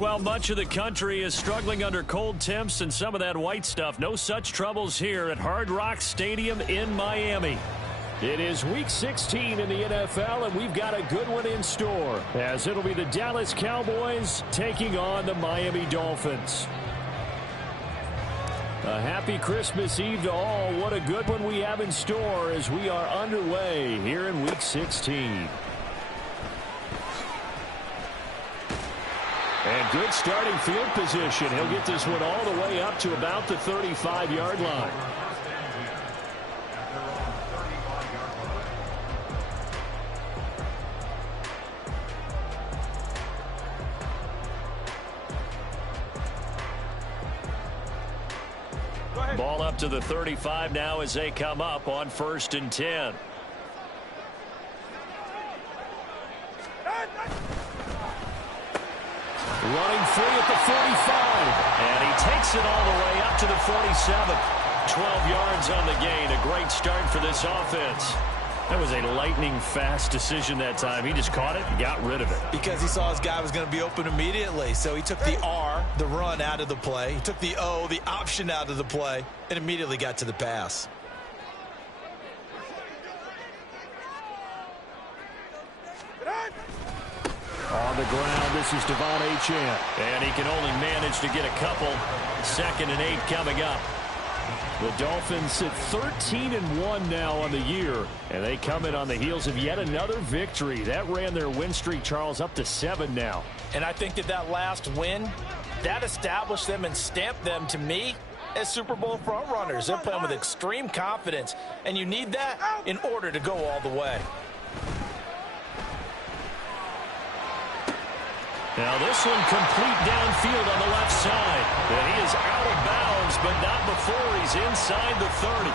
Well, much of the country is struggling under cold temps and some of that white stuff. No such troubles here at Hard Rock Stadium in Miami. It is Week 16 in the NFL, and we've got a good one in store, as it'll be the Dallas Cowboys taking on the Miami Dolphins. A happy Christmas Eve to all. What a good one we have in store as we are underway here in Week 16. And good starting field position. He'll get this one all the way up to about the 35-yard line. Ball up to the 35 now as they come up on 1st and 10. Running free at the 45. And he takes it all the way up to the 47. 12 yards on the gain. A great start for this offense. That was a lightning-fast decision that time. He just caught it and got rid of it. Because he saw his guy was going to be open immediately. So he took the R, the run, out of the play. He took the O, the option, out of the play, and immediately got to the pass. On the ground, this is Devon Achane. And he can only manage to get a couple. 2nd and 8 coming up. The Dolphins sit 13-1 now on the year, and they come in on the heels of yet another victory. That ran their win streak, Charles, up to 7 now. And I think that last win, that established them and stamped them, to me, as Super Bowl frontrunners. They're playing with extreme confidence, and you need that in order to go all the way. Now this one complete downfield on the left side. And he is out of bounds, but not before he's inside the 30.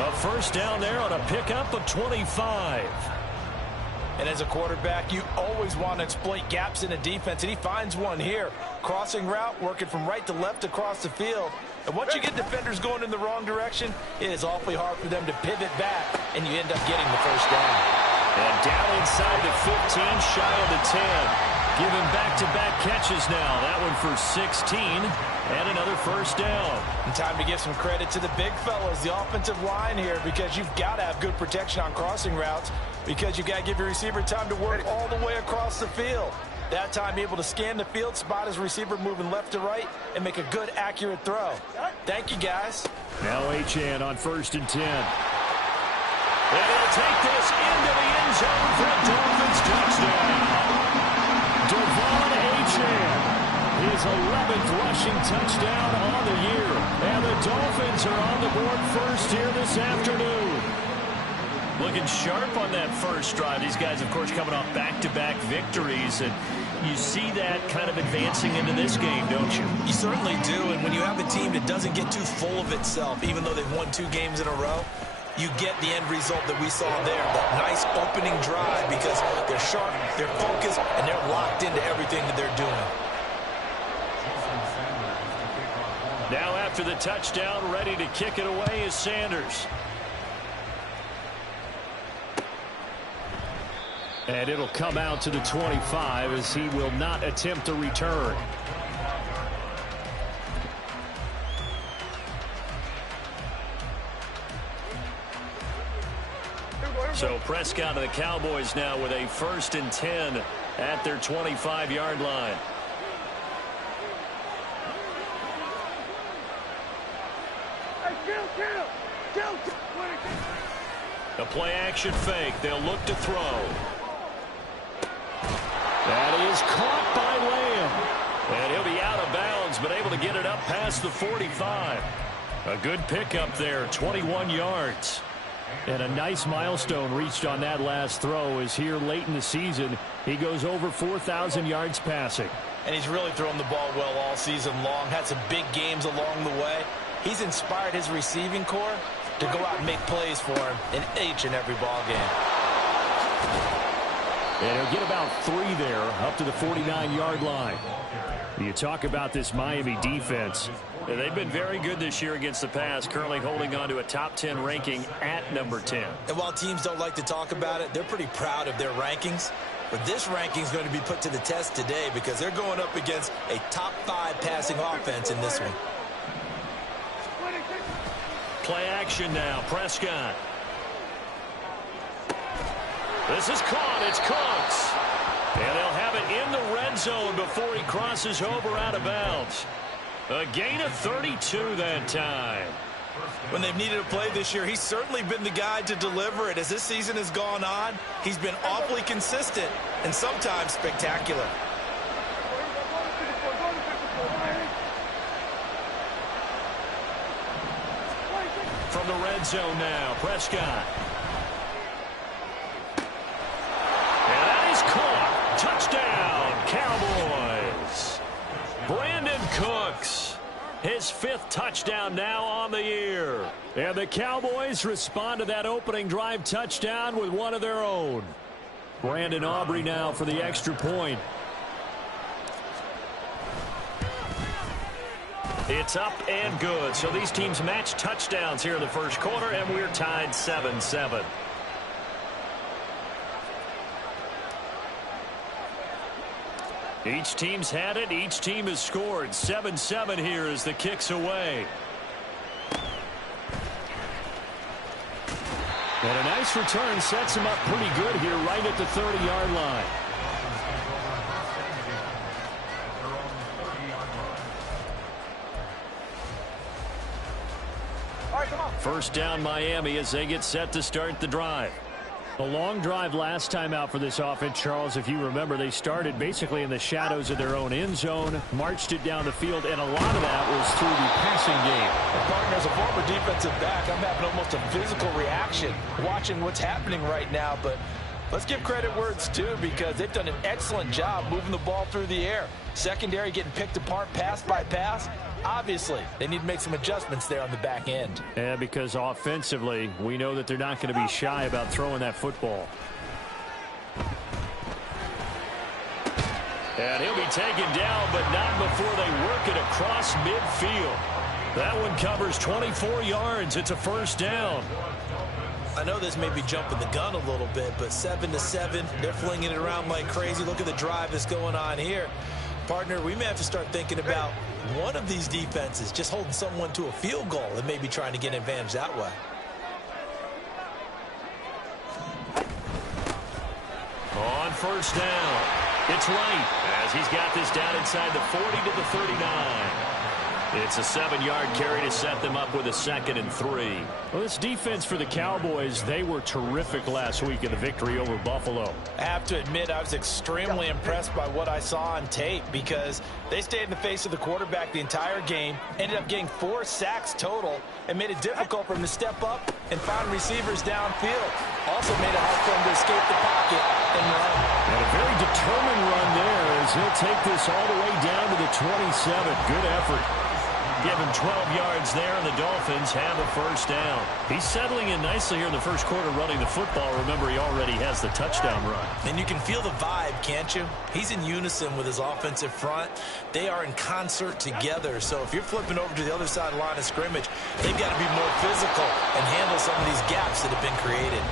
A first down there on a pickup of 25. And as a quarterback, you always want to exploit gaps in a defense, and he finds one here. Crossing route, working from right to left across the field. And once you get defenders going in the wrong direction, it is awfully hard for them to pivot back, and you end up getting the first down. And down inside the 15, shy of the 10. Giving back-to-back catches now. That one for 16 and another first down. And time to give some credit to the big fellas, the offensive line here, because you've got to have good protection on crossing routes, because you've got to give your receiver time to work all the way across the field. That time able to scan the field, spot his receiver moving left to right, and make a good, accurate throw. Thank you, guys. Now Achane on 1st and 10. And he'll take this into the end zone for a Dolphins touchdown. Devon Achane, his 11th rushing touchdown on the year. And the Dolphins are on the board first here this afternoon. Looking sharp on that first drive. These guys, of course, coming off back-to-back victories. And you see that kind of advancing into this game, don't you? You certainly do. And when you have a team that doesn't get too full of itself, even though they've won 2 games in a row, you get the end result that we saw there, that nice opening drive, because they're sharp, they're focused, and they're locked into everything that they're doing. Now after the touchdown, ready to kick it away is Sanders. And it'll come out to the 25 as he will not attempt a return. So Prescott and the Cowboys now with a 1st and 10 at their 25-yard line. A play-action fake. They'll look to throw. That is caught by Lamb. And he'll be out of bounds, but able to get it up past the 45. A good pickup there, 21 yards. And a nice milestone reached on that last throw is here late in the season. He goes over 4,000 yards passing. And he's really thrown the ball well all season long. Had some big games along the way. He's inspired his receiving corps to go out and make plays for him in each and every ball game. And he'll get about 3 there, up to the 49-yard line. You talk about this Miami defense. They've been very good this year against the pass, currently holding on to a top 10 ranking at number 10. And while teams don't like to talk about it, they're pretty proud of their rankings. But this ranking is going to be put to the test today because they're going up against a top 5 passing offense in this one. Play action now, Prescott. This is caught. It's Cooks. And they'll have it in the red zone before he crosses over out of bounds. A gain of 32 that time. When they've needed a play this year, he's certainly been the guy to deliver it. As this season has gone on, he's been awfully consistent and sometimes spectacular. From the red zone now, Prescott. And that is caught. Touchdown, Cowboys. Brandon Cooks, his 5th touchdown now on the year. And the Cowboys respond to that opening drive touchdown with one of their own. Brandon Aubrey now for the extra point. It's up and good. So these teams match touchdowns here in the first quarter, and we're tied 7-7. Each team's had it. Each team has scored. 7-7 here as the kick's away. And a nice return sets him up pretty good here right at the 30-yard line. First down Miami as they get set to start the drive. A long drive last time out for this offense, Charles. If you remember, they started basically in the shadows of their own end zone, marched it down the field, and a lot of that was through the passing game. Partner, as a former defensive back, I'm having almost a physical reaction watching what's happening right now. But let's give credit where it's due because they've done an excellent job moving the ball through the air. Secondary getting picked apart pass by pass. Obviously, they need to make some adjustments there on the back end. Yeah, because offensively, we know that they're not going to be shy about throwing that football. And he'll be taken down, but not before they work it across midfield. That one covers 24 yards. It's a first down. I know this may be jumping the gun a little bit, but 7-7, they're flinging it around like crazy. Look at the drive that's going on here. Partner, we may have to start thinking about one of these defenses just holding someone to a field goal and maybe trying to get an advantage that way. On first down, it's Wright as he's got this down inside the 40 to the 39. It's a 7-yard carry to set them up with a 2nd and 3. Well, this defense for the Cowboys, they were terrific last week in the victory over Buffalo. I have to admit, I was extremely impressed by what I saw on tape because they stayed in the face of the quarterback the entire game, ended up getting 4 sacks total, and made it difficult for him to step up and find receivers downfield. Also made it hard for him to escape the pocket and run. And a very determined run there as he'll take this all the way down to the 27. Good effort. Give him 12 yards there, and the Dolphins have a first down. He's settling in nicely here in the first quarter running the football. Remember, he already has the touchdown run. And you can feel the vibe, can't you? He's in unison with his offensive front. They are in concert together. So if you're flipping over to the other side of the line of scrimmage, they've got to be more physical and handle some of these gaps that have been created.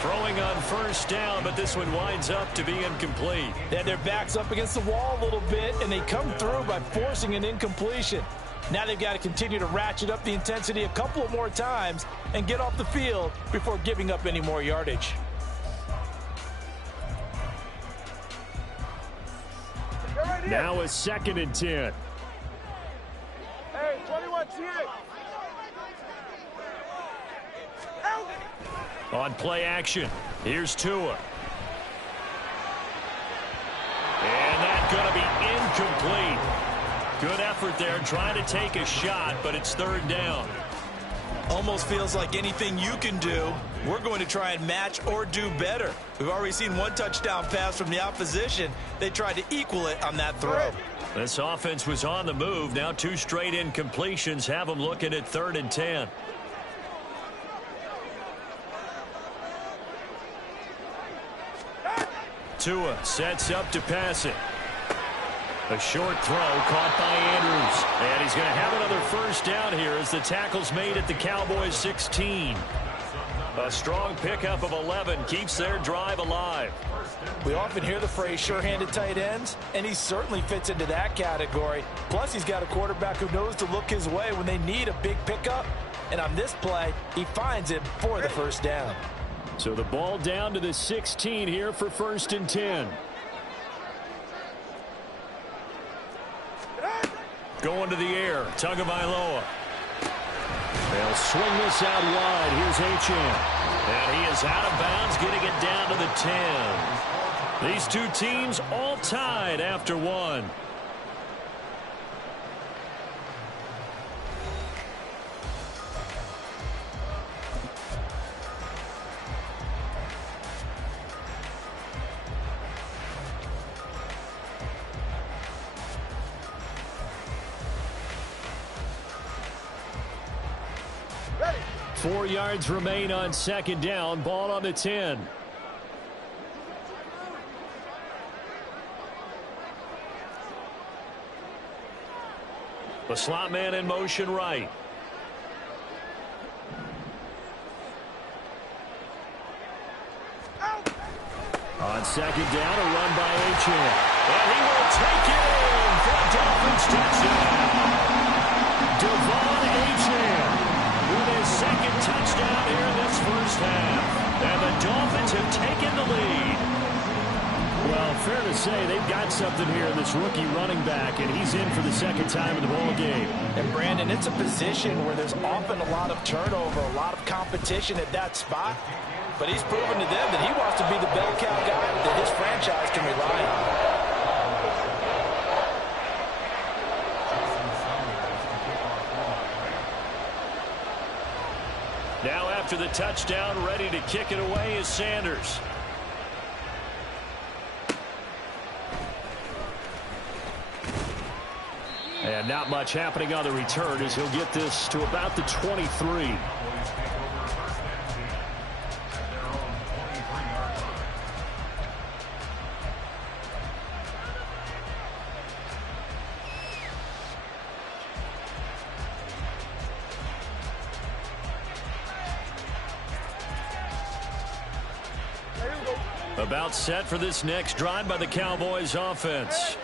Throwing on first down, but this one winds up to be incomplete. They had their backs up against the wall a little bit, and they come through by forcing an incompletion. Now they've got to continue to ratchet up the intensity a couple of more times and get off the field before giving up any more yardage. Now a 2nd and 10. Hey, 21 On play action, here's Tua. And that's going to be incomplete. Good effort there trying to take a shot, but it's 3rd down. Almost feels like anything you can do, we're going to try and match or do better. We've already seen one touchdown pass from the opposition. They tried to equal it on that throw. This offense was on the move. Now 2 straight incompletions have them looking at 3rd and 10. Tua sets up to pass it. A short throw caught by Andrews. And he's going to have another first down here as the tackle's made at the Cowboys 16. A strong pickup of 11 keeps their drive alive. We often hear the phrase sure-handed tight ends, and he certainly fits into that category. Plus, he's got a quarterback who knows to look his way when they need a big pickup. And on this play, he finds it for the first down. So the ball down to the 16 here for 1st and 10. Going to the air, Tagovailoa. They'll swing this out wide. Here's Achane. And he is out of bounds, getting it down to the 10. These 2 teams all tied after 1. Ready. 4 yards remain on 2nd down. Ball on the 10. The slot man in motion right. On 2nd down, a run by Achane. And he will take it in for a Dolphins touchdown. Devon Achane with his 2nd touchdown here in this first half. And the Dolphins have taken the lead. Well, fair to say they've got something here in this rookie running back, and he's in for the 2nd time in the ball game. And Brandon, it's a position where there's often a lot of turnover, a lot of competition at that spot. But he's proven to them that he wants to be the bell cow guy that his franchise can rely on. Now after the touchdown, ready to kick it away is Sanders. And not much happening on the return as he'll get this to about the 23. About set for this next drive by the Cowboys offense.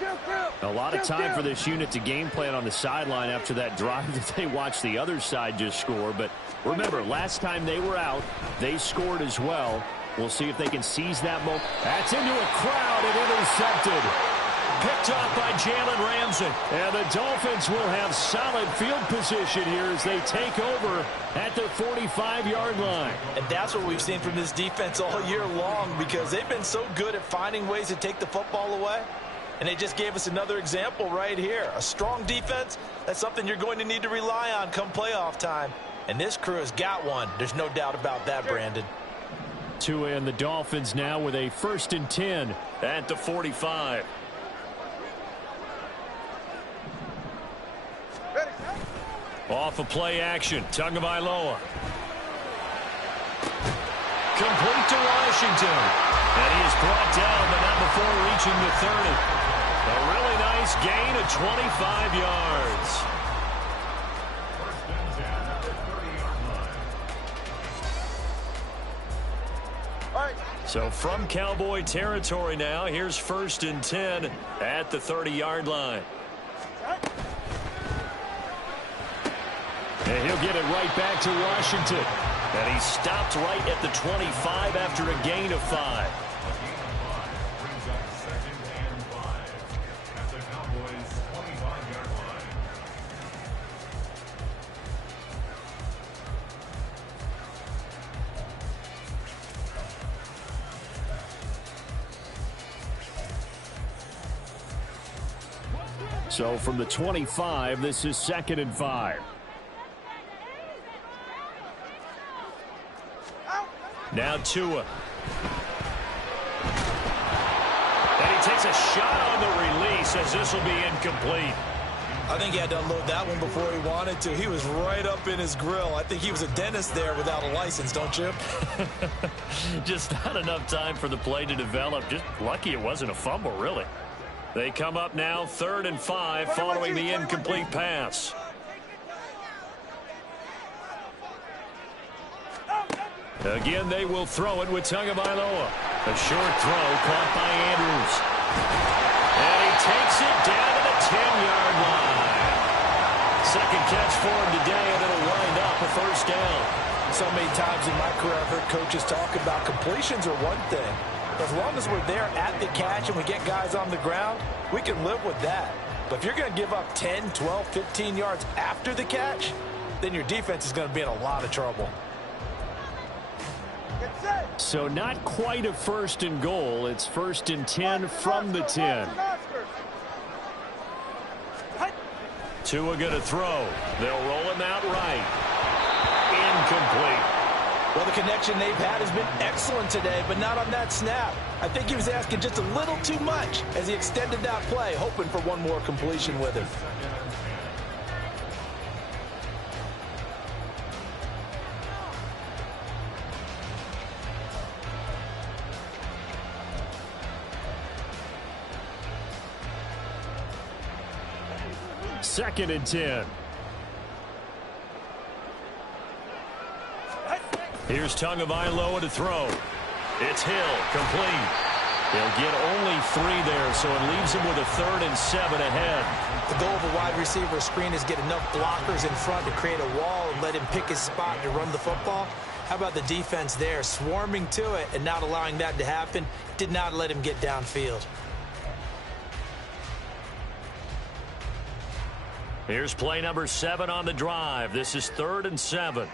A lot of time for this unit to game plan on the sideline after that drive that they watched the other side just score. But remember, last time they were out, they scored as well. We'll see if they can seize that moment. That's into a crowd and intercepted. Picked off by Jalen Ramsey. And the Dolphins will have solid field position here as they take over at the 45-yard line. And that's what we've seen from this defense all year long, because they've been so good at finding ways to take the football away. And they just gave us another example right here. A strong defense, that's something you're going to need to rely on come playoff time. And this crew has got one. There's no doubt about that, Brandon. Tua and the Dolphins now with a 1st and 10 at the 45. Off of play action, Tagovailoa. Complete to Washington. And he is brought down, but not before reaching the 30. A really nice gain of 25 yards. So from Cowboy territory now, here's 1st and 10 at the 30-yard line. And he'll get it right back to Washington. And he stopped right at the 25 after a gain of 5. So from the 25, this is 2nd and 5. Now Tua. And he takes a shot on the release as this will be incomplete. I think he had to unload that one before he wanted to. He was right up in his grill. I think he was a dentist there without a license, don't you? Just not enough time for the play to develop. Just lucky it wasn't a fumble, really. They come up now 3rd and 5 following the incomplete pass. Again, they will throw it with Tagovailoa. A short throw caught by Andrews. And he takes it down to the 10-yard line. Second catch for him today, and it'll wind up a first down. So many times in my career, I've heard coaches talk about completions are one thing. But as long as we're there at the catch and we get guys on the ground, we can live with that. But if you're going to give up 10, 12, 15 yards after the catch, then your defense is going to be in a lot of trouble. So not quite a 1st and goal. It's 1st and 10 from the 10. Tua going to throw. They'll roll him out right. Incomplete. Well, the connection they've had has been excellent today, but not on that snap. I think he was asking just a little too much as he extended that play, hoping for one more completion with him. Second and 10. Here's Tagovailoa to throw. It's Hill, complete. He'll get only 3 there, so it leaves him with a 3rd and 7 ahead. The goal of a wide receiver screen is get enough blockers in front to create a wall and let him pick his spot to run the football. How about the defense there, swarming to it and not allowing that to happen? Did not let him get downfield. Here's play number 7 on the drive. This is 3rd and 7.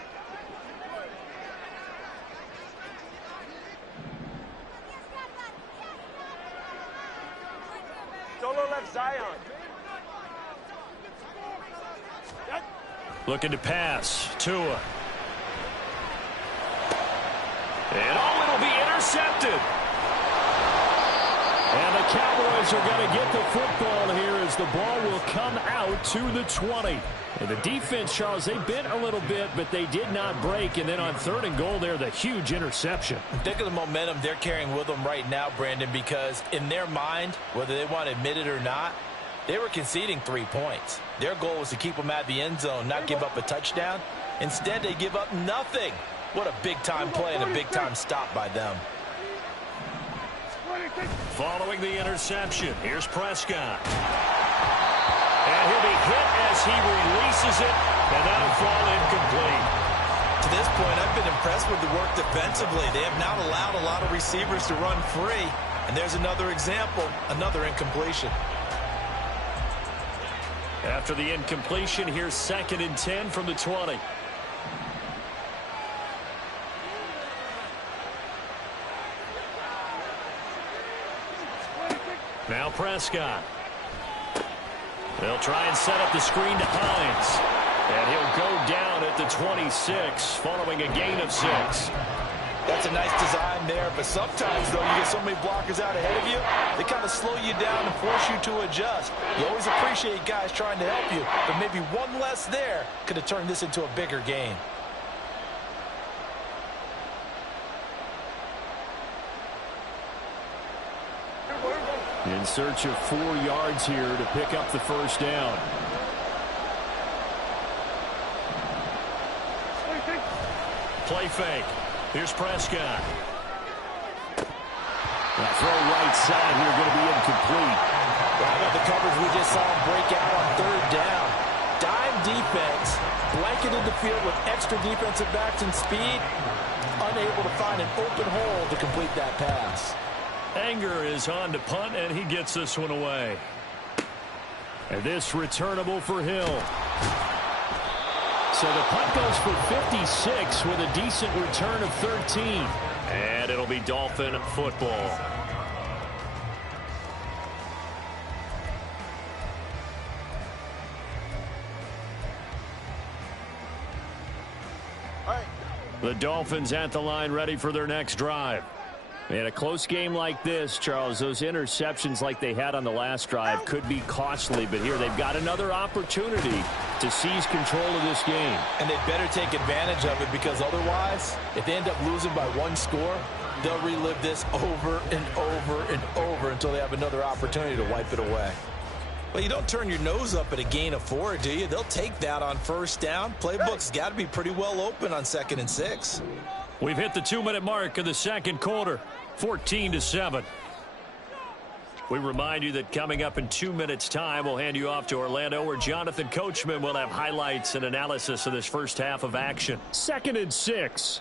Solo left Zion. Looking to pass. Tua. And it'll be intercepted. And the Cowboys are going to get the football here as the ball will come out to the 20. And the defense, Charles, they bit a little bit, but they did not break. And then on 3rd and goal there, the huge interception. Think of the momentum they're carrying with them right now, Brandon, because in their mind, whether they want to admit it or not, they were conceding 3 points. Their goal was to keep them at the end zone, not give up a touchdown. Instead, they give up nothing. What a big-time play and a big-time stop by them. Following the interception, here's Prescott. And he'll be hit as he releases it, and that'll fall incomplete. To this point, I've been impressed with the work defensively. They have not allowed a lot of receivers to run free. And there's another example, another incompletion. After the incompletion, here's 2nd and 10 from the 20. Now Prescott. They'll try and set up the screen to Hines. And he'll go down at the 26 following a gain of 6. That's a nice design there, but sometimes, though, you get so many blockers out ahead of you, they kind of slow you down and force you to adjust. You always appreciate guys trying to help you, but maybe one less there could have turned this into a bigger gain. In search of 4 yards here to pick up the first down. Play fake. Here's Prescott. That throw right side here going to be incomplete. Well, how about the coverage we just saw him break out on 3rd down? Dime defense, blanketed the field with extra defensive backs and speed, unable to find an open hole to complete that pass. Anger is on to punt, and he gets this one away. And this returnable for Hill. So the punt goes for 56 with a decent return of 13. And it'll be Dolphin football. The Dolphins at the line ready for their next drive. In a close game like this, Charles, those interceptions like they had on the last drive could be costly, but here they've got another opportunity to seize control of this game. And they better take advantage of it, because otherwise, if they end up losing by one score, they'll relive this over and over and over until they have another opportunity to wipe it away. Well, you don't turn your nose up at a gain of 4, do you? They'll take that on first down. Playbook's got to be pretty well open on 2nd and 6. We've hit the 2-minute mark of the second quarter, 14-7. We remind you that coming up in 2 minutes' time, we'll hand you off to Orlando, where Jonathan Coachman will have highlights and analysis of this first half of action. 2nd and 6.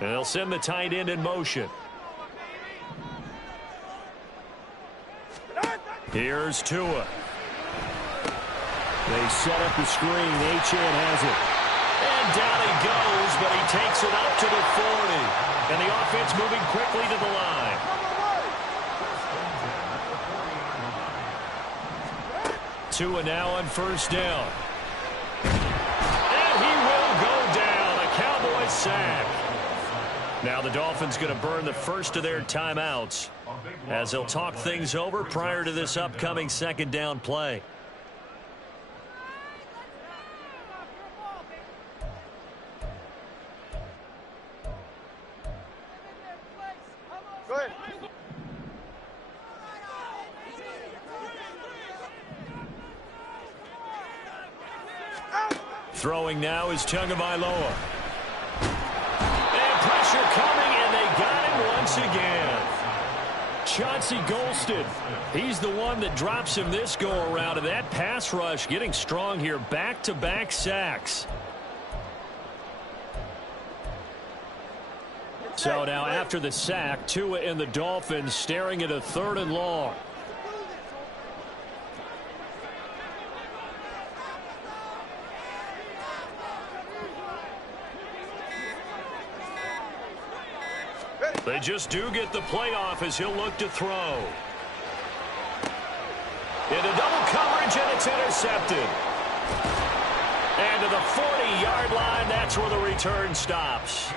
And they'll send the tight end in motion. Here's Tua. They set up the screen. Achane has it. And down he goes, but he takes it up to the 40. And the offense moving quickly to the line. Tua now on first down. And he will go down. A Cowboys sack. Now the Dolphins going to burn the first of their timeouts as they'll talk things over prior to this upcoming second down play. Throwing now is Tagovailoa. And pressure coming, and they got him once again. Chauncey Golston, he's the one that drops him this go-around, and that pass rush getting strong here. Back-to-back sacks. So now after the sack, Tua and the Dolphins staring at a 3rd and long. They just do get the playoff as he'll look to throw. Into double coverage, and it's intercepted. And to the 40-yard line, that's where the return stops.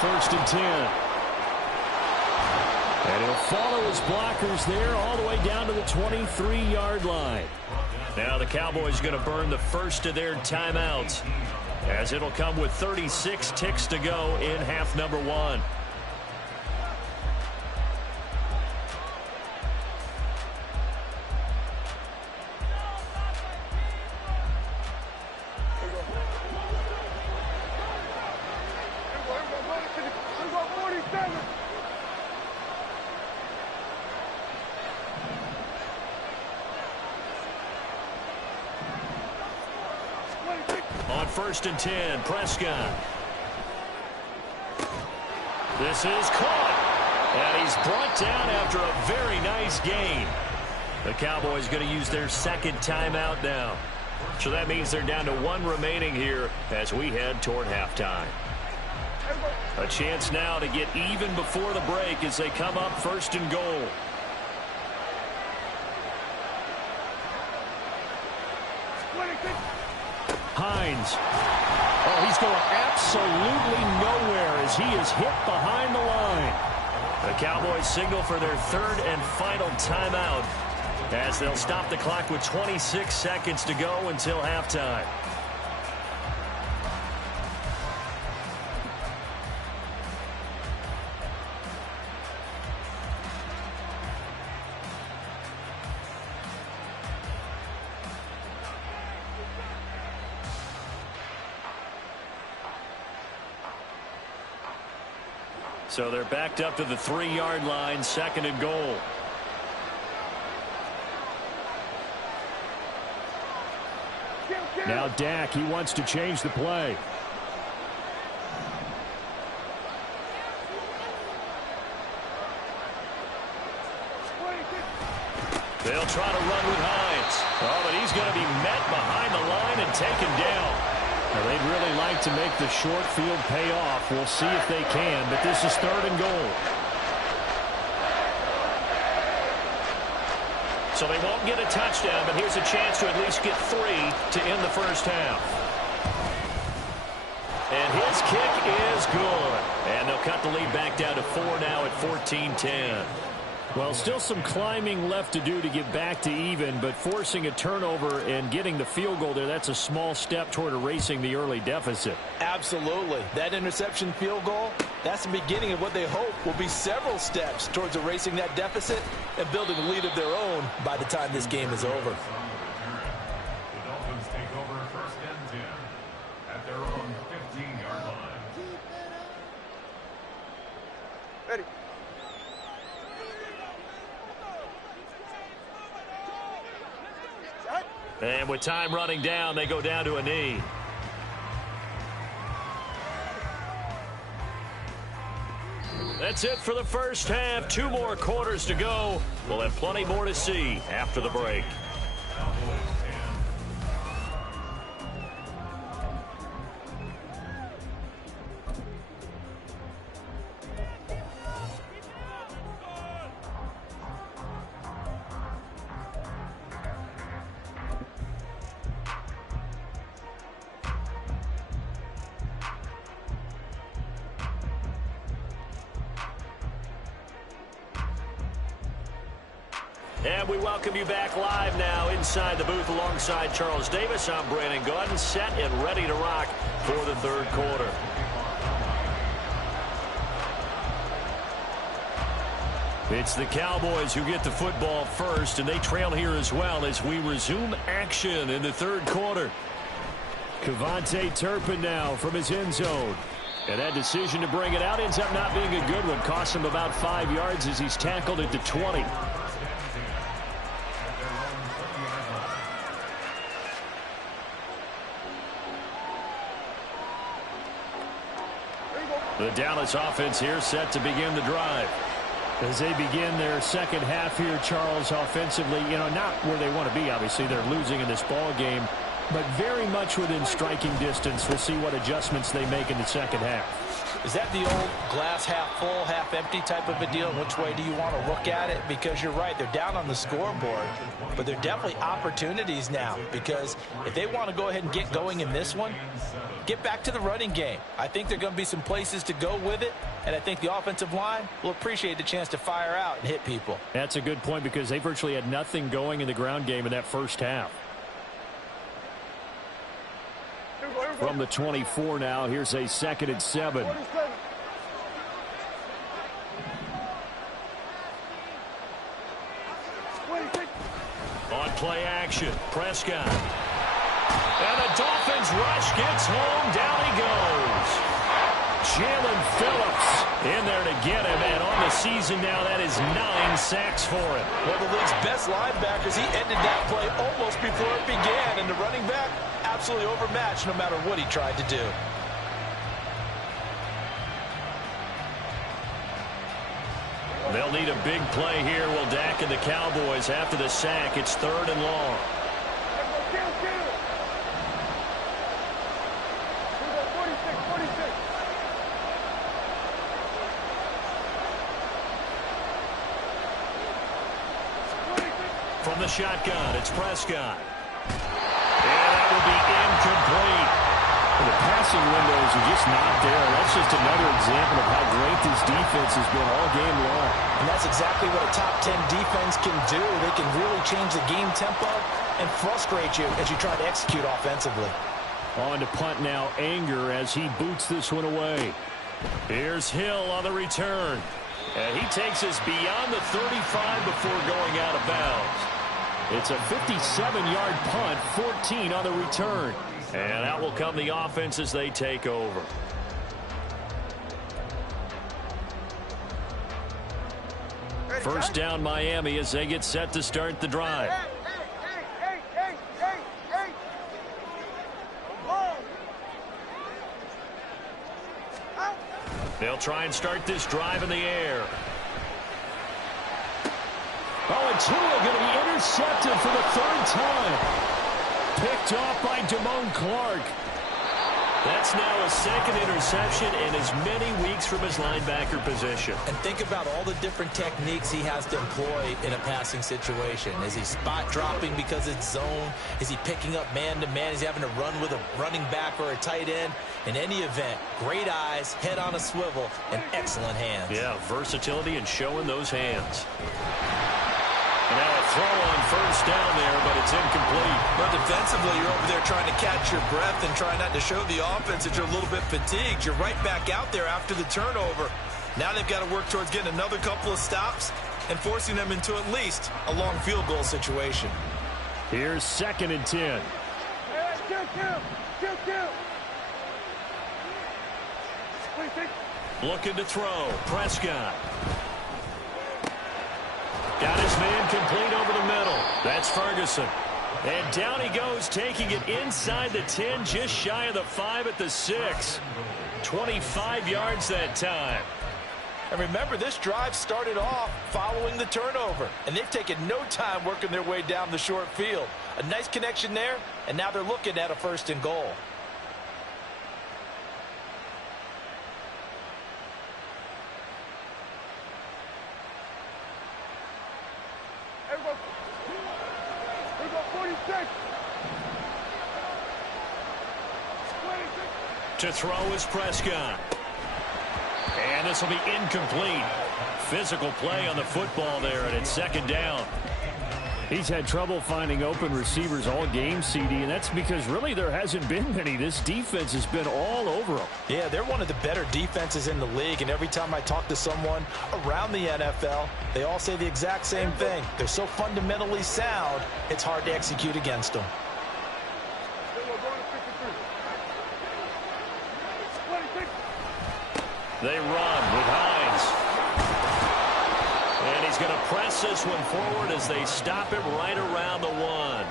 First and 10. And he'll follow his blockers there all the way down to the 23-yard line. Now the Cowboys going to burn the first of their timeouts, as it'll come with 36 ticks to go in half number 1. First and 10, Prescott. This is caught. And he's brought down after a very nice gain. The Cowboys going to use their second timeout now. So that means they're down to 1 remaining here as we head toward halftime. A chance now to get even before the break as they come up 1st and goal. Hines. Oh, he's going absolutely nowhere as he is hit behind the line. The Cowboys signal for their 3rd and final timeout as they'll stop the clock with 26 seconds to go until halftime. So they're backed up to the 3-yard line, 2nd and goal. Now Dak, he wants to change the play. They'll try to run with Hines. Oh, but he's going to be met behind the line and taken down. Now, they'd really like to make the short field pay off. We'll see if they can, but this is 3rd and goal. So they won't get a touchdown, but here's a chance to at least get 3 to end the first half. And his kick is good. And they'll cut the lead back down to 4 now at 14-10. Well, still some climbing left to do to get back to even, but forcing a turnover and getting the field goal there, that's a small step toward erasing the early deficit. Absolutely. That interception field goal, that's the beginning of what they hope will be several steps towards erasing that deficit and building a lead of their own by the time this game is over. The Dolphins take over 1st and 10 at their own 15-yard line. Ready. And with time running down, they go down to a knee. That's it for the first half. 2 more quarters to go. We'll have plenty more to see after the break. And we welcome you back live now inside the booth alongside Charles Davis. I'm Brandon Gaudin, set and ready to rock for the 3rd quarter. It's the Cowboys who get the football first, and they trail here as well as we resume action in the 3rd quarter. Kevontae Turpin now from his end zone. And that decision to bring it out ends up not being a good one. Costs him about 5 yards as he's tackled at the 20. The Dallas offense here set to begin the drive. As they begin their second half here, Charles, offensively, not where they want to be, obviously. They're losing in this ball game, but very much within striking distance. We'll see what adjustments they make in the second half. Is that the old glass half full, half empty type of a deal? Which way do you want to look at it? Because you're right, they're down on the scoreboard, but they're definitely opportunities now, because if they want to go ahead and get going in this one, get back to the running game. I think there are going to be some places to go with it, and I think the offensive line will appreciate the chance to fire out and hit people. That's a good point, because they virtually had nothing going in the ground game in that first half. From the 24 now, here's a 2nd and 7. On play action, Prescott. And the Dolphins rush gets home. Down he goes. Jalen Phillips in there to get him. And on the season now, that is 9 sacks for him. One of the league's best linebackers. He ended that play almost before it began. And the running back, absolutely overmatched no matter what he tried to do. They'll need a big play here. Will Dak and the Cowboys after the sack. It's 3rd and long. From the shotgun, it's Prescott. And that will be incomplete. The passing windows are just not there. That's just another example of how great this defense has been all game long. And that's exactly what a top 10 defense can do. They can really change the game tempo and frustrate you as you try to execute offensively. On to punt now, Anger as he boots this one away. Here's Hill on the return. And he takes us beyond the 35 before going out of bounds. It's a 57-yard punt, 14 on the return. And out will come the offense as they take over. First down Miami as they get set to start the drive. They'll try and start this drive in the air. Oh, and Tua going to be intercepted for the third time. Picked off by Damone Clark. That's now his second interception in as many weeks from his linebacker position. And think about all the different techniques he has to employ in a passing situation. Is he spot dropping because it's zone? Is he picking up man-to-man? Is he having to run with a running back or a tight end? In any event, great eyes, head on a swivel, and excellent hands. Yeah, versatility and showing those hands. And now a throw on first down there, but it's incomplete. But defensively, you're over there trying to catch your breath and trying not to show the offense that you're a little bit fatigued. You're right back out there after the turnover. Now they've got to work towards getting another couple of stops and forcing them into at least a long field goal situation. Here's 2nd and 10. Looking to throw. Prescott. Got his man complete over the middle. That's Ferguson. And down he goes, taking it inside the 10, just shy of the 5 at the 6. 25 yards that time. And remember, this drive started off following the turnover. And they've taken no time working their way down the short field. A nice connection there, and now they're looking at a 1st and goal. To throw is Prescott. And this will be incomplete. Physical play on the football there, and it's 2nd down. He's had trouble finding open receivers all game, CD, and that's because really there hasn't been many. This defense has been all over them. Yeah, they're one of the better defenses in the league, and every time I talk to someone around the NFL, they all say the exact same thing. They're so fundamentally sound, it's hard to execute against them. They run with Hines. And he's going to press this one forward as they stop him right around the 1.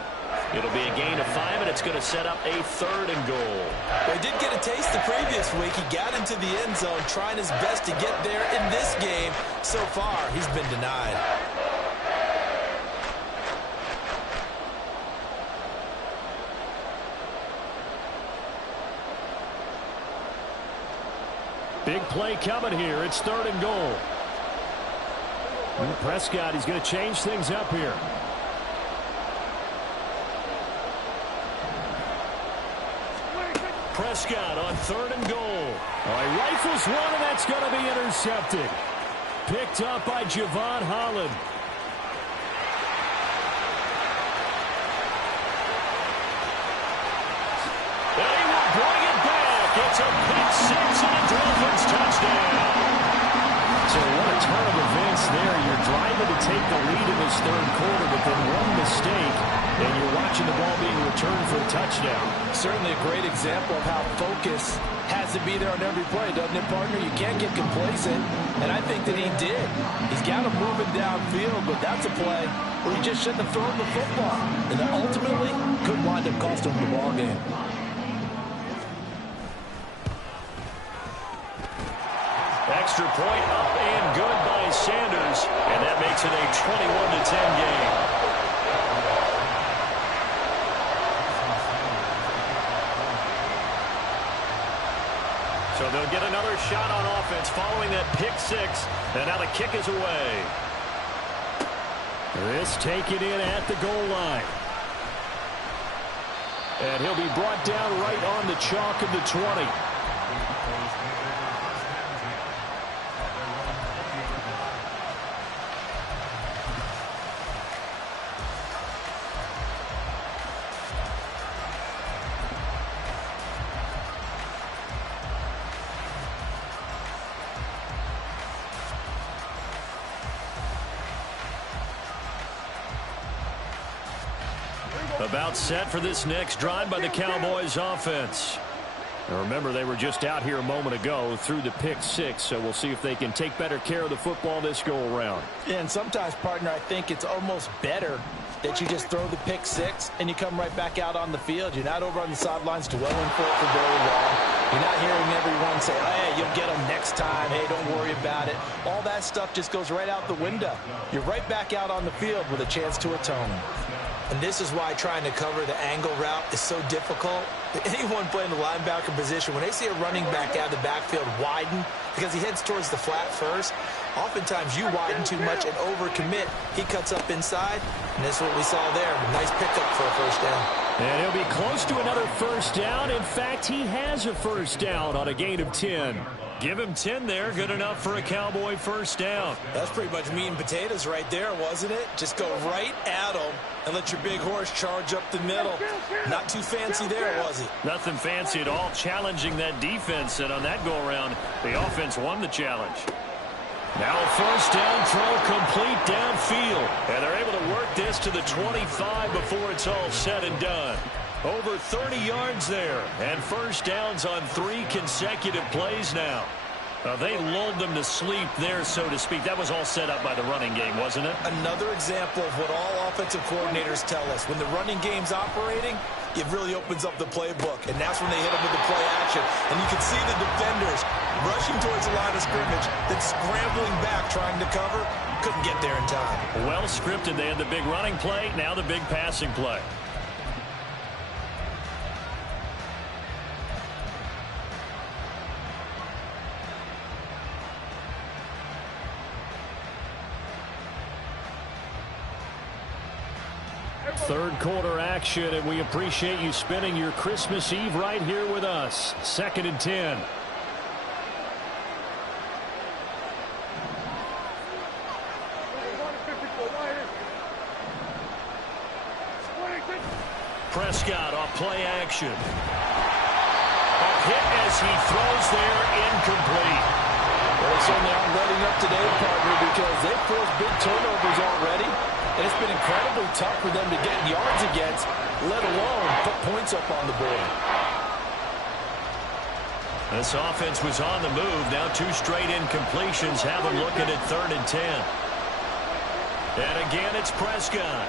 It'll be a gain of 5, and it's going to set up a 3rd and goal. Well, he did get a taste the previous week. He got into the end zone trying his best to get there in this game. So far, he's been denied. Big play coming here. It's 3rd and goal. And Prescott, he's going to change things up here. Prescott on 3rd and goal. He rifles one, and that's going to be intercepted. Picked up by Javon Holland. And he will bring it back. It's a pick 6 and a Dolphins touchdown. So what a turn of events there. You're driving to take the lead in this 3rd quarter, but then one mistake, and you're watching the ball being returned for a touchdown. Certainly a great example of how focus has to be there on every play, doesn't it, partner? You can't get complacent, and I think that he did. He's got him moving downfield, but that's a play where he just shouldn't have thrown the football, and that ultimately could wind up costing him the ball game. Extra point up and good by Sanders, and that makes it a 21-10 game. So they'll get another shot on offense following that pick 6, and now the kick is away. This taken in at the goal line. And he'll be brought down right on the chalk of the 20. About set for this next drive by the Cowboys offense. Now remember, they were just out here a moment ago through the pick 6, so we'll see if they can take better care of the football this go-around. Yeah, and sometimes, partner, I think it's almost better that you just throw the pick 6 and you come right back out on the field. You're not over on the sidelines dwelling for it for very long. You're not hearing everyone say, oh, hey, you'll get them next time. Hey, don't worry about it. All that stuff just goes right out the window. You're right back out on the field with a chance to atone. And this is why trying to cover the angle route is so difficult. Anyone playing the linebacker position, when they see a running back out of the backfield widen because he heads towards the flat first, oftentimes you widen too much and overcommit. He cuts up inside, and that's what we saw there. Nice pickup for a first down. And he'll be close to another first down. In fact, he has a first down on a gain of 10. Give him 10 there. Good enough for a Cowboy first down. That's pretty much meat and potatoes right there, wasn't it? Just go right at him and let your big horse charge up the middle. Not too fancy there, was it? Nothing fancy at all, challenging that defense. And on that go-around, the offense won the challenge. Now a first down throw complete downfield. And they're able to work this to the 25 before it's all said and done. Over 30 yards there. And first downs on 3 consecutive plays now. They lulled them to sleep there, so to speak. That was all set up by the running game, wasn't it? Another example of what all offensive coordinators tell us. When the running game's operating, it really opens up the playbook. And that's when they hit them with the play action. And you can see the defenders rushing towards the line of scrimmage, then scrambling back trying to cover. Couldn't get there in time. Well scripted. They had the big running play, now the big passing play. Third quarter action, and we appreciate you spending your Christmas Eve right here with us. 2nd and 10. Prescott off play action. A hit as he throws there, incomplete. Well, they certainly aren't letting up today, partner, because they've forced big turnovers already. And it's been incredibly tough for them to get yards against, let alone put points up on the board. This offense was on the move. Now 2 straight incompletions have them looking at 3rd and 10. And again, it's Prescott.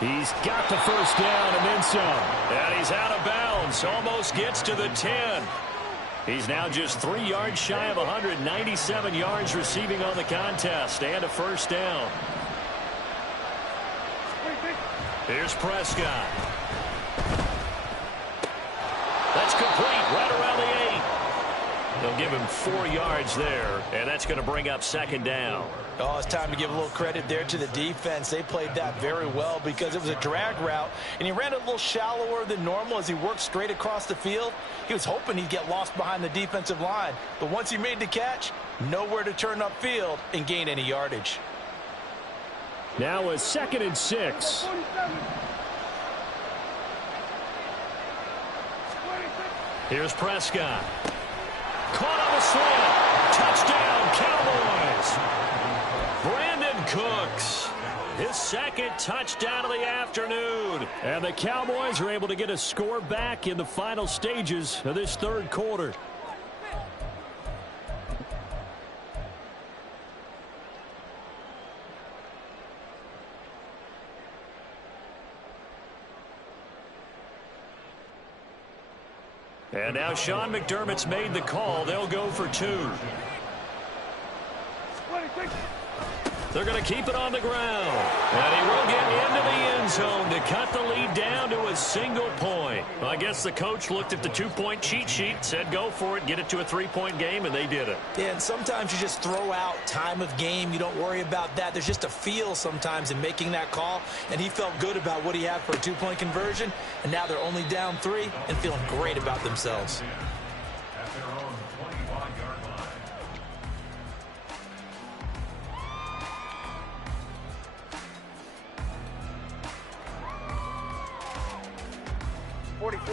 He's got the first down and then some. And he's out of bounds. Almost gets to the 10. He's now just 3 yards shy of 197 yards receiving on the contest. And a first down. Here's Prescott. That's complete right around the 8. They'll give him 4 yards there, and that's going to bring up 2nd down. Oh, it's time to give a little credit there to the defense. They played that very well because it was a drag route, and he ran a little shallower than normal as he worked straight across the field. He was hoping he'd get lost behind the defensive line, but once he made the catch, nowhere to turn upfield and gain any yardage. Now a 2nd and 6. Here's Prescott. Caught on the slant. Touchdown, Cowboys. Brandon Cooks. His 2nd touchdown of the afternoon. And the Cowboys are able to get a score back in the final stages of this 3rd quarter. And now Sean McDermott's made the call. They'll go for 2. They're going to keep it on the ground. And he will get into the end zone to cut the lead down to a single point. Well, I guess the coach looked at the 2-point cheat sheet, said go for it, get it to a 3-point game, and they did it. Yeah, and sometimes you just throw out time of game. You don't worry about that. There's just a feel sometimes in making that call, and he felt good about what he had for a 2-point conversion, and now they're only down 3 and feeling great about themselves. At their own 25-yard line.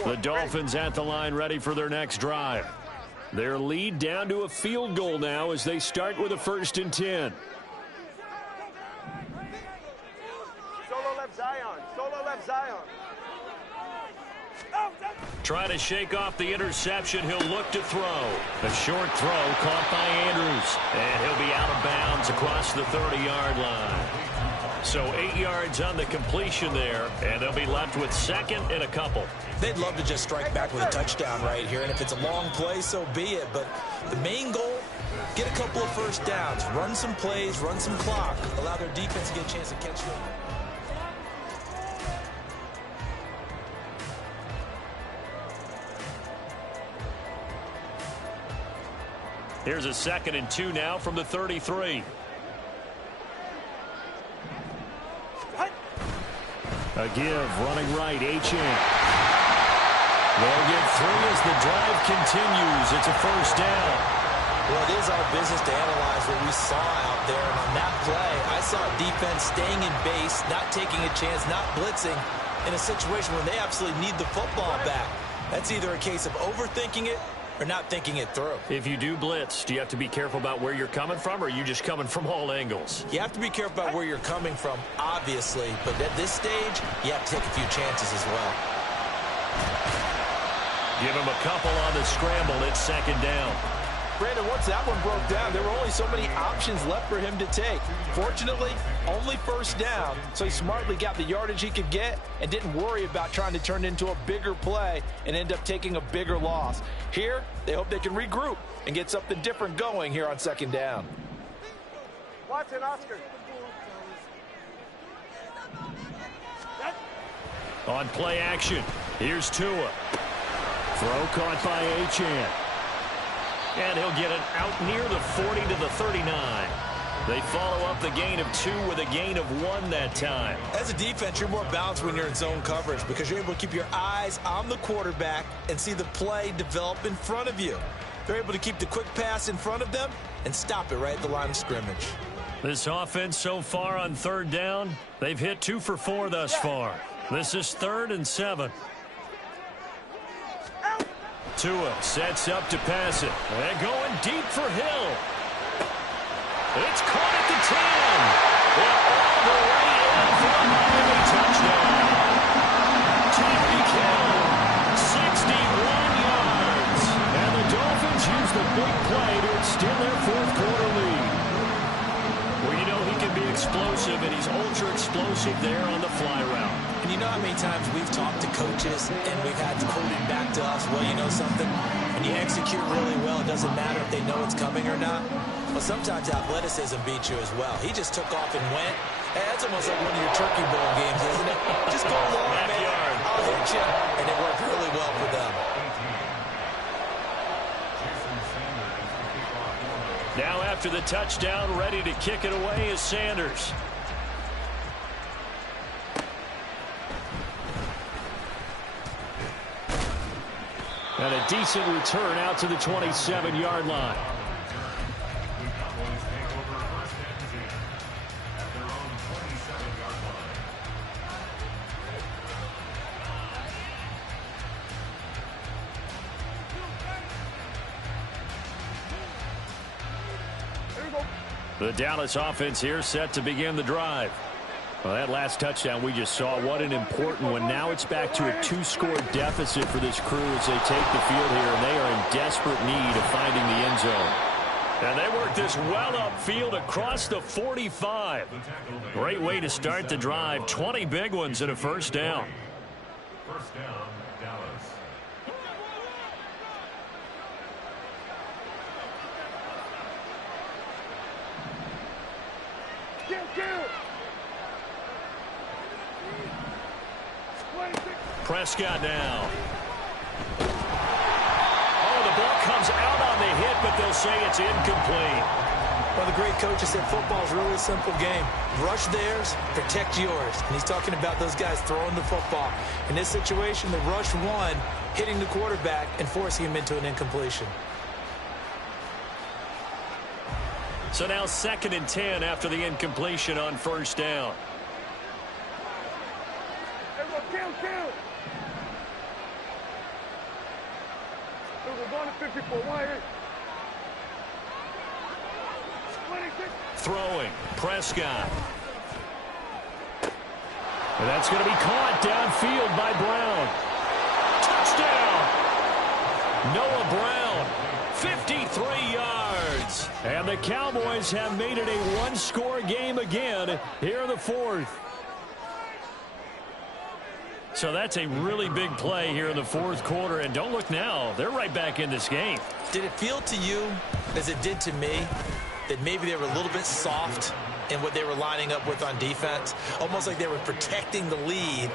The Dolphins at the line ready for their next drive. Their lead down to a field goal now as they start with a 1st and 10. Solo left Zion. Solo left Zion. Trying to shake off the interception. He'll look to throw. A short throw caught by Andrews. And he'll be out of bounds across the 30-yard line. So 8 yards on the completion there, and they'll be left with second and a couple. They'd love to just strike back with a touchdown right here, and if it's a long play, so be it. But the main goal, get a couple of first downs, run some plays, run some clock, allow their defense to get a chance to catch them. Here's a 2nd and 2 now from the 33. A give, running right, Achane. They'll get 3 as the drive continues. It's a first down. Well, it is our business to analyze what we saw out there. And on that play, I saw defense staying in base, not taking a chance, not blitzing in a situation where they absolutely need the football back. That's either a case of overthinking it or not thinking it through. If you do blitz, do you have to be careful about where you're coming from, or are you just coming from all angles? You have to be careful about where you're coming from, obviously, but at this stage, you have to take a few chances as well. Give him a couple on the scramble. It's 2nd down. Brandon, once that one broke down, there were only so many options left for him to take. Fortunately, only first down, so he smartly got the yardage he could get and didn't worry about trying to turn it into a bigger play and end up taking a bigger loss. Here, they hope they can regroup and get something different going here on 2nd down. Watson, Oscar. On play action, here's Tua. Throw caught by Achane. And he'll get it out near the 40 to the 39. They follow up the gain of 2 with a gain of 1 that time. As a defense, you're more balanced when you're in zone coverage because you're able to keep your eyes on the quarterback and see the play develop in front of you. They're able to keep the quick pass in front of them and stop it right at the line of scrimmage. This offense so far on 3rd down, they've hit 2 for 4 thus far. This is 3rd and 7. Tua sets up to pass it. And going deep for Hill. It's caught at the 10. And all the way in for a Miami touchdown. Tyreek Hill, 61 yards. And the Dolphins use the big play to extend their 4th quarter lead. Well, you know he can be explosive, and he's ultra explosive there on the fly route. And you know how many times we've talked to coaches and we've had to quote it back to us, well, you know something? When you execute really well, it doesn't matter if they know it's coming or not. Well, sometimes athleticism beats you as well. He just took off and went. Hey, that's almost like one of your turkey bowl games, isn't it? Just go along, man. I'll hit you. And it worked really well for them. Now after the touchdown, ready to kick it away is Sanders. And a decent return out to the 27-yard line. The Dallas offense here set to begin the drive. Well, that last touchdown we just saw, what an important one. Now it's back to a 2-score deficit for this crew as they take the field here, and they are in desperate need of finding the end zone. And they work this well upfield across the 45. Great way to start the drive. 20 big ones and a first down. First down, Dallas. Prescott now. Oh, the ball comes out on the hit, but they'll say it's incomplete. Well, the great coach said football is really a simple game. Rush theirs, protect yours. And he's talking about those guys throwing the football. In this situation, the rush one, hitting the quarterback and forcing him into an incompletion. So now 2nd and 10 after the incompletion on first down. Throwing, Prescott. And that's going to be caught downfield by Brown. Touchdown! Noah Brown, 53 yards. yards. And the Cowboys have made it a one-score game again here in the fourth. So that's a really big play here in the fourth quarter. And don't look now, they're right back in this game. Did it feel to you, as it did to me, that maybe they were a little bit soft in what they were lining up with on defense? Almost like they were protecting the lead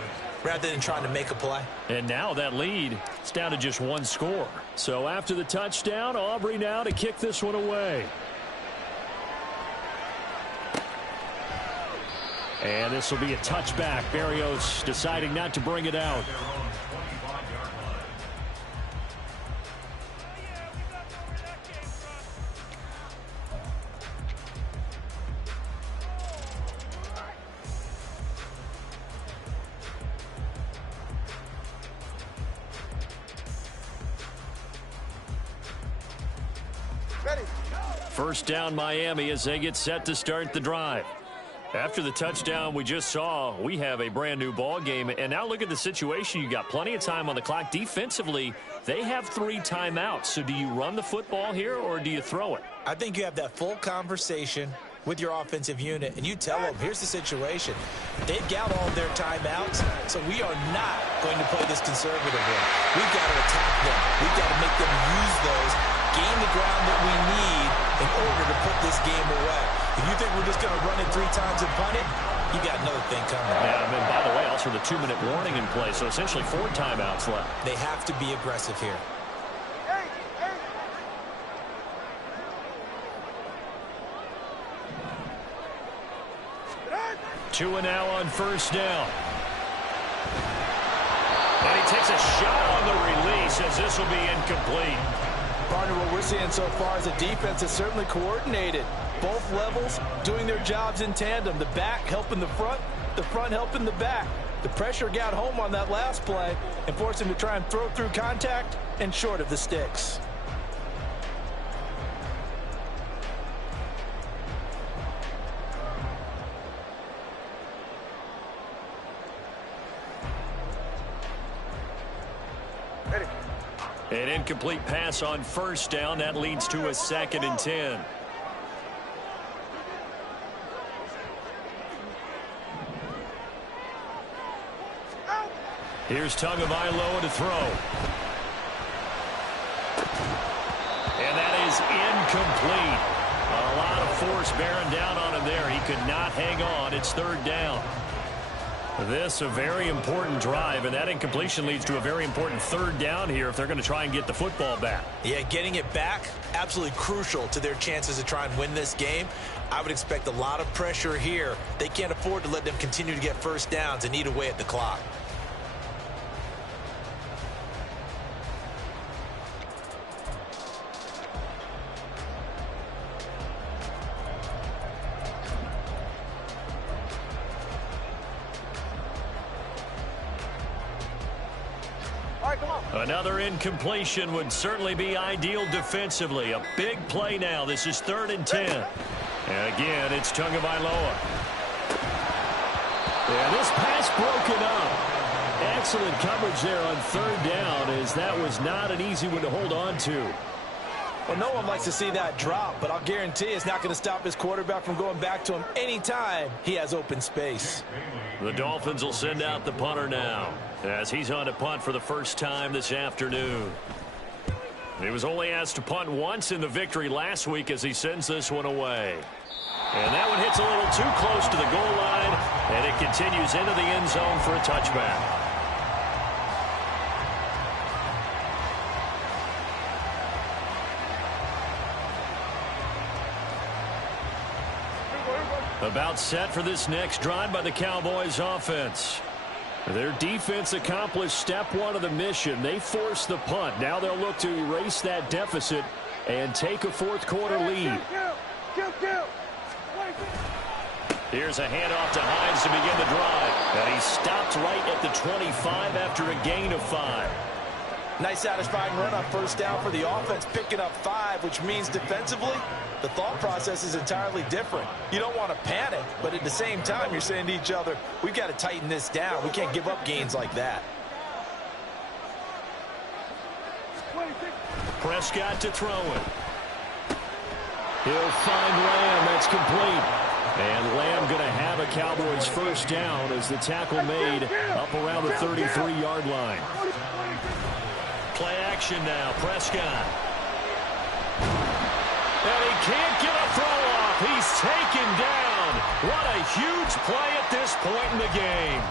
rather than trying to make a play. And now that lead, it's down to just one score. So after the touchdown, Aubrey now to kick this one away. And this will be a touchback. Berrios deciding not to bring it out. First down Miami as they get set to start the drive. After the touchdown we just saw, we have a brand new ball game. And now look at the situation. You got plenty of time on the clock. Defensively, they have 3 timeouts. So do you run the football here or do you throw it? I think you have that full conversation with your offensive unit, and you tell them, here's the situation. They've got all their timeouts, so we are not going to play this conservatively. We've got to attack them. We've got to make them use those, gain the ground that we need in order to put this game away. If you think we're just going to run it 3 times and punt it, you got another thing coming. Yeah, and by the way, also the 2-minute warning in play, so essentially 4 timeouts left. They have to be aggressive here. 2 now on first down. And he takes a shot on the release as this will be incomplete. Partner, what we're seeing so far is the defense is certainly coordinated. Both levels doing their jobs in tandem. The back helping the front helping the back. The pressure got home on that last play and forced him to try and throw through contact and short of the sticks. An incomplete pass on first down. That leads to a 2nd and 10. Here's Tagovailoa to throw. And that is incomplete. A lot of force bearing down on him there. He could not hang on. It's 3rd down. This a very important drive, and that incompletion leads to a very important 3rd down here if they're going to try and get the football back. Yeah, getting it back, absolutely crucial to their chances to try and win this game. I would expect a lot of pressure here. They can't afford to let them continue to get first downs and eat away at the clock. Another incompletion would certainly be ideal defensively. A big play now. This is 3rd and 10. And again, it's Tagovailoa. And this pass broken up. Excellent coverage there on 3rd down, as that was not an easy one to hold on to. Well, no one likes to see that drop, but I'll guarantee it's not going to stop his quarterback from going back to him anytime he has open space. The Dolphins will send out the punter now, as he's on to punt for the first time this afternoon. He was only asked to punt once in the victory last week as he sends this one away. And that one hits a little too close to the goal line, and it continues into the end zone for a touchback. About set for this next drive by the Cowboys offense. Their defense accomplished step 1 of the mission. They forced the punt. Now they'll look to erase that deficit and take a 4th quarter lead. Here's a handoff to Hines to begin the drive. And he stopped right at the 25 after a gain of 5. Nice satisfying run on first down for the offense, picking up 5, which means defensively, the thought process is entirely different. You don't want to panic, but at the same time, you're saying to each other, we've got to tighten this down. We can't give up gains like that. Prescott to throw it. He'll find Lamb. That's complete. And Lamb going to have a Cowboys first down as the tackle made up around the 33-yard line. Play action now. Prescott. And he can't get a throw off. He's taken down. What a huge play at this point in the game.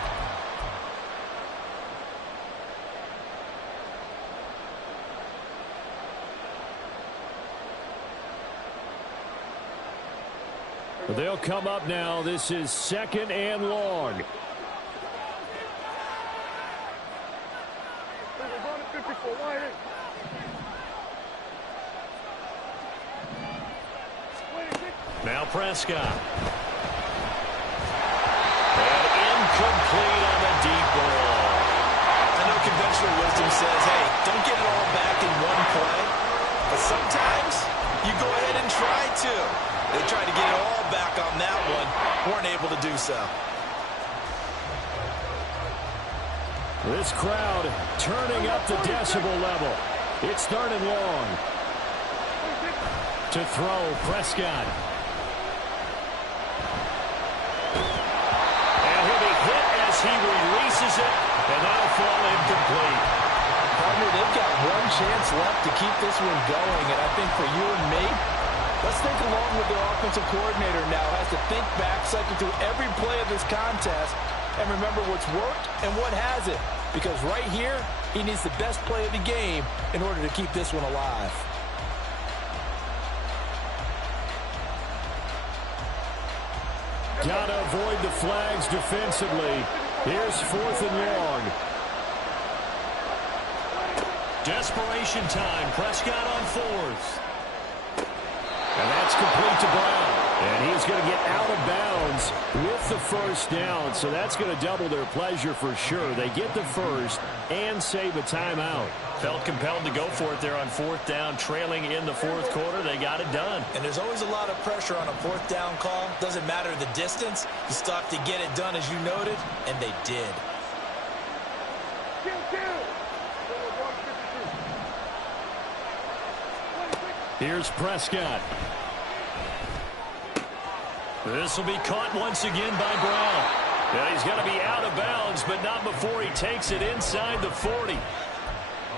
They'll come up now. This is 2nd and long. Now Prescott. And incomplete on the deep ball. I know conventional wisdom says, hey, don't get it all back in one play. But sometimes you go ahead and try to. They tried to get it all back on that one. Weren't able to do so. This crowd turning up the decibel level. It's 3rd and long. To throw, Prescott. And he'll be hit as he releases it, and that'll fall incomplete. Partner, they've got one chance left to keep this one going, and I think for you and me, let's think along with their offensive coordinator now. Has to think back, cycle through every play of this contest, and remember what's worked and what hasn't. Because right here, he needs the best play of the game in order to keep this one alive. Got to avoid the flags defensively. Here's 4th and long. Desperation time. Prescott on 4th. And that's complete to Brown. And he's going to get out of bounds with the first down. So that's going to double their pleasure for sure. They get the first and save a timeout. Felt compelled to go for it there on 4th down, trailing in the 4th quarter. They got it done. And there's always a lot of pressure on a 4th down call. Doesn't matter the distance. You still have to get it done, as you noted, and they did. Here's Prescott. This will be caught once again by Brown. And he's going to be out of bounds, but not before he takes it inside the 40.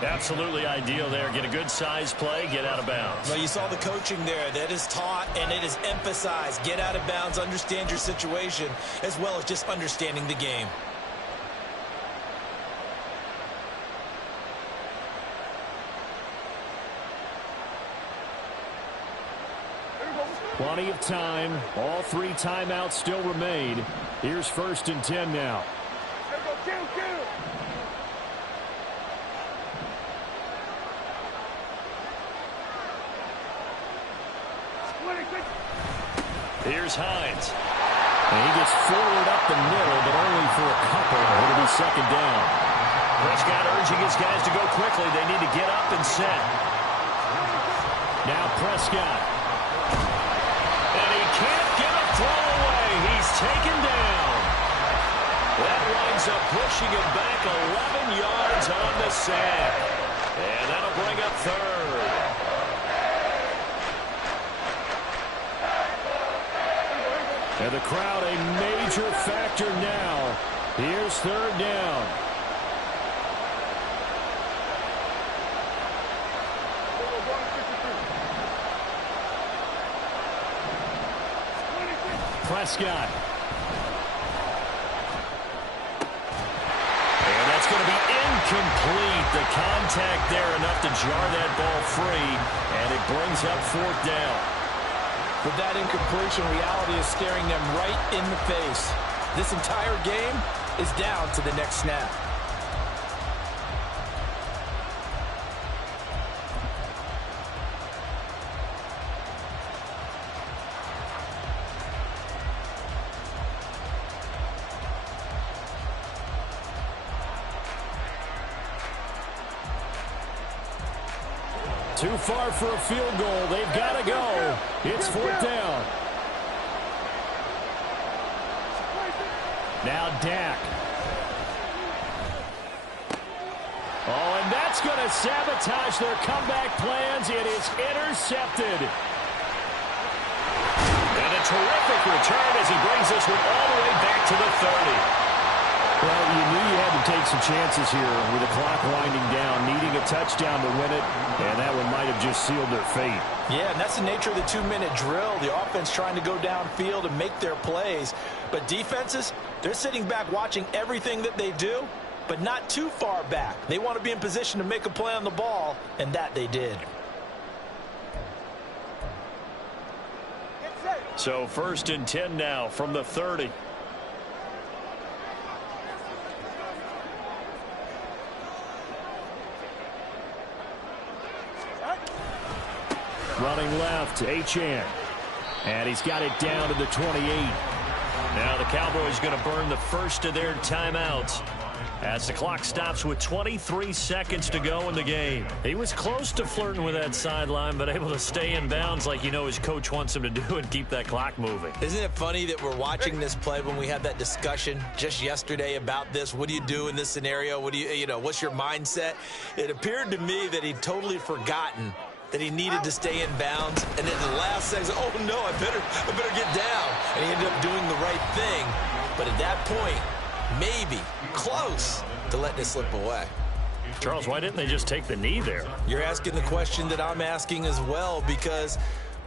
Absolutely ideal there. Get a good size play, get out of bounds. Well, you saw the coaching there. That is taught and it is emphasized. Get out of bounds, understand your situation, as well as just understanding the game. Plenty of time. All 3 timeouts still remain. Here's 1st and 10 now. Here's Hines. And he gets forward up the middle, but only for a couple. It'll be 2nd down. Prescott urging his guys to go quickly. They need to get up and set. Now Prescott. And he can't get a throw away. He's taken down. That winds up pushing it back 11 yards on the sack. And that'll bring up 3rd. And the crowd a major factor now. Here's 3rd down. Prescott. And that's going to be incomplete. The contact there enough to jar that ball free, and it brings up 4th down. With that incompletion, reality is staring them right in the face. This entire game is down to the next snap. Too far for a field goal. They've got to go. It's 4th down. Now Dak. Oh, and that's going to sabotage their comeback plans. It is intercepted. terrific return as he brings this one all the way back to the 30. Well, you knew you had to take some chances here with the clock winding down, needing a touchdown to win it, and that one might have just sealed their fate. Yeah, and that's the nature of the 2-minute drill. The offense trying to go downfield and make their plays. But defenses, they're sitting back watching everything that they do, but not too far back. They want to be in position to make a play on the ball, and that they did. So 1st and 10 now from the 30. Running left, Achane. And he's got it down to the 28. Now the Cowboys going to burn the first of their timeouts as the clock stops with 23 seconds to go in the game. He was close to flirting with that sideline, but able to stay in bounds like his coach wants him to do and keep that clock moving. Isn't it funny that we're watching this play when we had that discussion just yesterday about this? What do you do in this scenario? What do what's your mindset? It appeared to me that he'd totally forgotten that he needed to stay in bounds, and then the last second, oh no, I better get down. And he ended up doing the right thing. But at that point, maybe close to letting it slip away. Charles, why didn't they just take the knee there? You're asking the question that I'm asking as well, because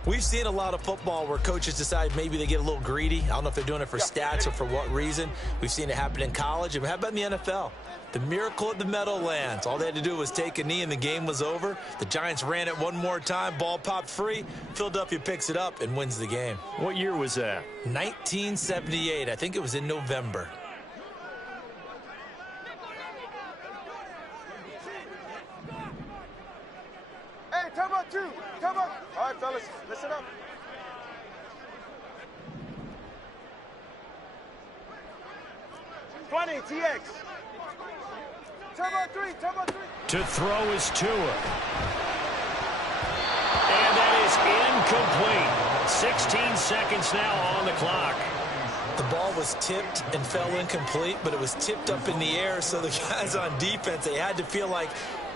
we've seen a lot of football where coaches decide maybe they get a little greedy. I don't know if they're doing it for stats or for what reason. We've seen it happen in college. And how about in the NFL? The miracle at the Meadowlands. All they had to do was take a knee and the game was over. The Giants ran it one more time. Ball popped free. Philadelphia picks it up and wins the game. What year was that? 1978. I think it was in November. Hey, time out 2. Time out. All right, fellas, listen up. TX. Time out 3. To throw is Tua. And that is incomplete. 16 seconds now on the clock. The ball was tipped and fell incomplete, but it was tipped up in the air, so the guys on defense, they had to feel like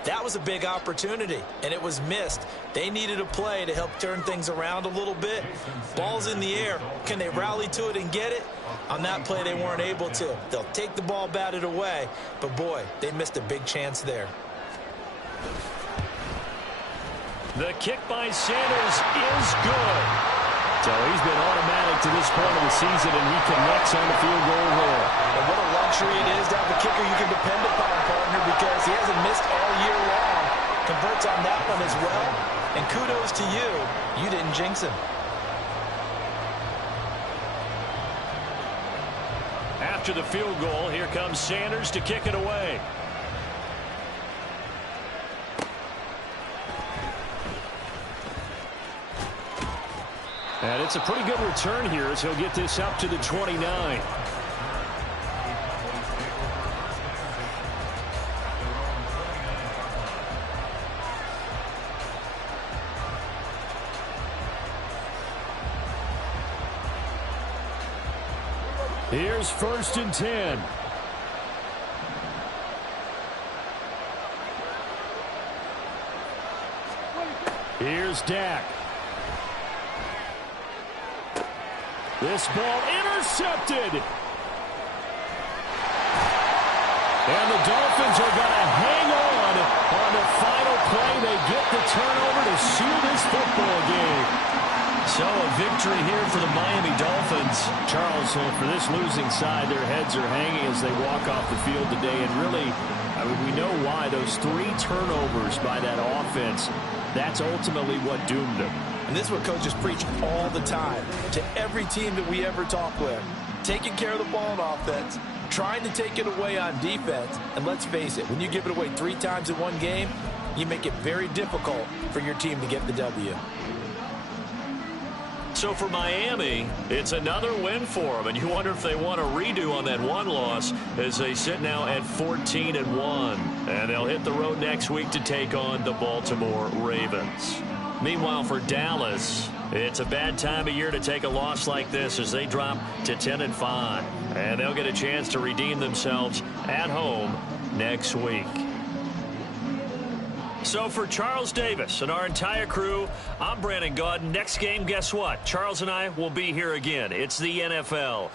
that was a big opportunity, and it was missed. They needed a play to help turn things around a little bit. Ball's in the air. Can they rally to it and get it? On that play, they weren't able to. They'll take the ball batted away, but boy, they missed a big chance there. The kick by Sanders is good. So he's been automatic to this point of the season, and he connects on the field goal there. And what a luxury it is to have a kicker you can depend upon, partner, because he hasn't missed all year long. Converts on that one as well. And kudos to you. You didn't jinx him. After the field goal, here comes Sanders to kick it away. And it's a pretty good return here as he'll get this up to the 29. Here's 1st and 10. Here's Dak. This ball intercepted. And the Dolphins are going to hang on the final play. They get the turnover to seal this football game. So a victory here for the Miami Dolphins. Charles, for this losing side, their heads are hanging as they walk off the field today. And really, we know why. Those 3 turnovers by that offense, that's ultimately what doomed them. And this is what coaches preach all the time to every team that we ever talk with. Taking care of the ball on offense, trying to take it away on defense. And let's face it, when you give it away 3 times in one game, you make it very difficult for your team to get the W. So for Miami, it's another win for them. And you wonder if they want a redo on that one loss as they sit now at 14-1. And they'll hit the road next week to take on the Baltimore Ravens. Meanwhile, for Dallas, it's a bad time of year to take a loss like this as they drop to 10-5. And they'll get a chance to redeem themselves at home next week. So for Charles Davis and our entire crew, I'm Brandon Gaudin. Next game, guess what? Charles and I will be here again. It's the NFL.